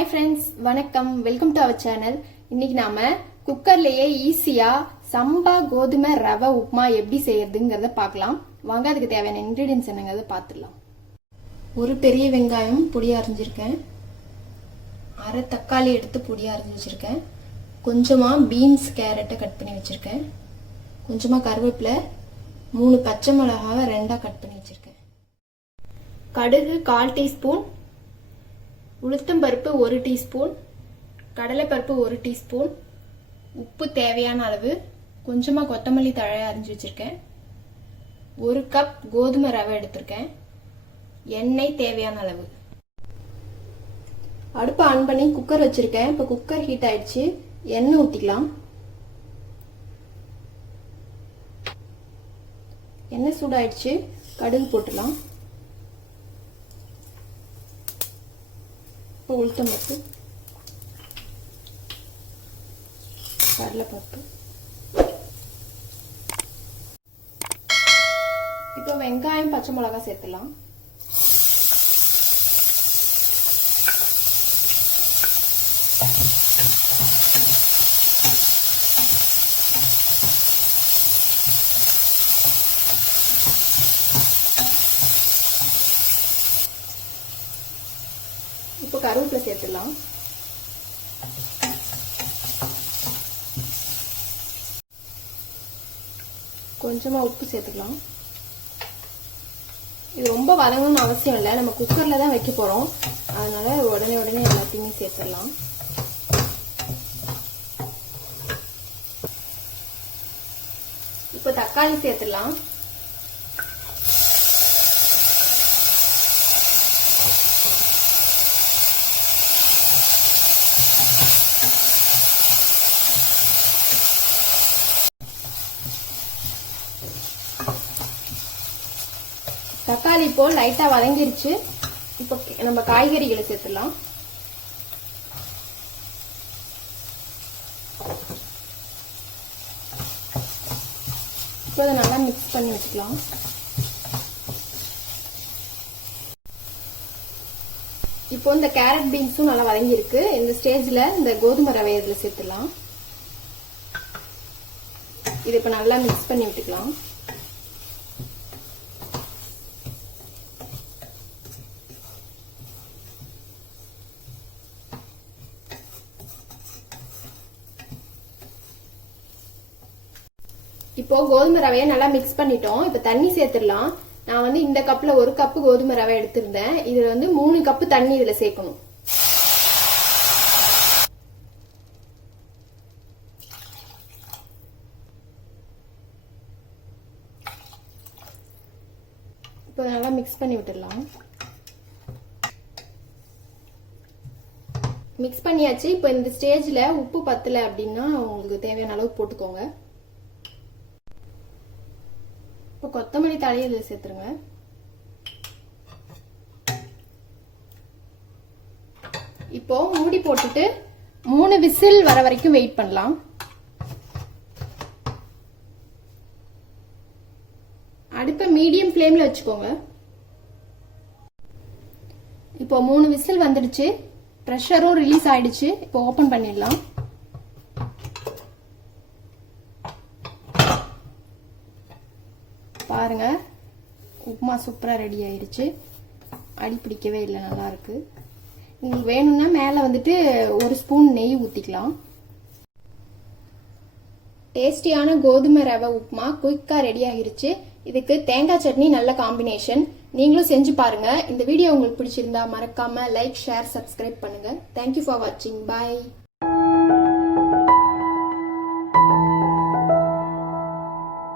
हाय friends वणक्कम welcome to our channel இன்னைக்கு நாம குக்கர்லயே ஈஸியா சம்பா கோதுமை ரவை உப்புமா எப்படி செய்யறதுங்கறத பார்க்கலாம் வாங்க அதுக்கு தேவையான இன்கிரிடியன்ட்ஸ் என்னங்கறத பார்த்துடலாம் ஒரு பெரிய வெங்காயம் பொடியா அரிஞ்சிருக்கேன் அரை தக்காளி எடுத்து பொடியா அரிஞ்சு வச்சிருக்கேன் கொஞ்சமா பீன்ஸ் கேரட் கட் பண்ணி வச்சிருக்கேன் கொஞ்சமா கருவேப்பிலை 3 பச்சை மிளகாய் ரெண்டா கட் பண்ணி வச்சிருக்கேன் கடுகு 1/4 டீஸ்பூன் உளுத்தம் பருப்பு 1 டீஸ்பூன் கடலை பருப்பு 1 டீஸ்பூன் உப்பு தேவையான அளவு கொஞ்சமா கொத்தமல்லி தழை அரிஞ்சு வச்சிருக்கேன் 1 கப் கோதுமை ரவை எடுத்திருக்கேன் எண்ணெய் தேவையான அளவு அடுப்பு ஆன் பண்ணி குக்கர் வச்சிருக்கேன் இப்போ குக்கர் ஹீட் ஆயிடுச்சு எண்ணெய் ஊத்திக்கலாம் எண்ணெய் சூடாயிடுச்சு கடுகு போட்டுடலாம் உளுத்தம் பருப்பு கடலை பருப்பு இப்போ வெங்காயம் பச்சை மிளகாய் சேர்த்துலாம் இப்போ கருவேப்பிலை சேர்த்துடலாம் கொஞ்சமா உப்பு சேர்த்துக்கலாம் இது ரொம்ப வதங்கணும்னு அவசியம் இல்லை நம்ம குக்கர்ல தான் வைக்க போறோம் அதனால உடனே எல்லாத்தையுமே சேர்த்துடலாம் இப்போ தக்காளி சேர்த்துடலாம் தக்காளி இப்போ லைட்டா வதங்கிருச்சு இப்போ நம்ம காய்கறிகளை சேர்த்துடலாம் இப்போ அதை நல்லா மிக்ஸ் பண்ணி வச்சுக்கலாம் இப்போ இந்த கேரட் பீன்ஸும் நல்லா வதங்கிருக்கு இந்த ஸ்டேஜ்ல இந்த கோதுமை ரவை இதுல சேர்த்துடலாம் இது இப்போ நல்லா மிக்ஸ் பண்ணி விட்டுக்கலாம் இப்போ கோதுமை ரவையை நல்லா மிக்ஸ் பண்ணிட்டோம் இப்போ தண்ணி சேர்த்துடலாம் நான் வந்து இந்த கப்ல 1 கப் கோதுமை ரவை எடுத்திருந்தேன் இதுல வந்து 3 கப் தண்ணி இதுல சேர்க்கணும் இப்போ நல்லா மிக்ஸ் பண்ணி விட்டுடலாம் மிக்ஸ் பண்ணியாச்சு இப்போ இந்த ஸ்டேஜ்ல உப்பு பத்தல அப்படின்னா உங்களுக்கு தேவையான அளவு போட்டுக்கோங்க இப்போ கொத்தமல்லி தழையை இதில் சேர்த்துருங்க இப்போ மூடி போட்டுட்டு 3 விசில் வர வரைக்கும் வெயிட் பண்ணலாம் அடுப்பை மீடியம் ஃப்ளேம்ல வச்சுக்கோங்க இப்போ 3 விசில் வந்துடுச்சு ப்ரெஷரும் ரிலீஸ் ஆயிடுச்சு இப்போ ஓபன் பண்ணிடலாம் பாருங்க உப்புமா சூப்பரா ரெடி ஆயிருச்சு அடி பிடிக்கவே இல்லை நல்லா இருக்கு உங்களுக்கு வேணும்னா மேல வந்துட்டு 1 ஸ்பூன் நெய் ஊத்திக்கலாம் டேஸ்டியான கோதுமை ரவை உப்புமா குயிக்கா ரெடி ஆகிருச்சு இதுக்கு தேங்காய் சட்னி நல்ல காம்பினேஷன் நீங்களும் செஞ்சு பாருங்க இந்த வீடியோ உங்களுக்கு பிடிச்சிருந்தா மறக்காம லைக் ஷேர் சப்ஸ்கிரைப் பண்ணுங்க தேங்க்யூ ஃபார் வாட்சிங் பை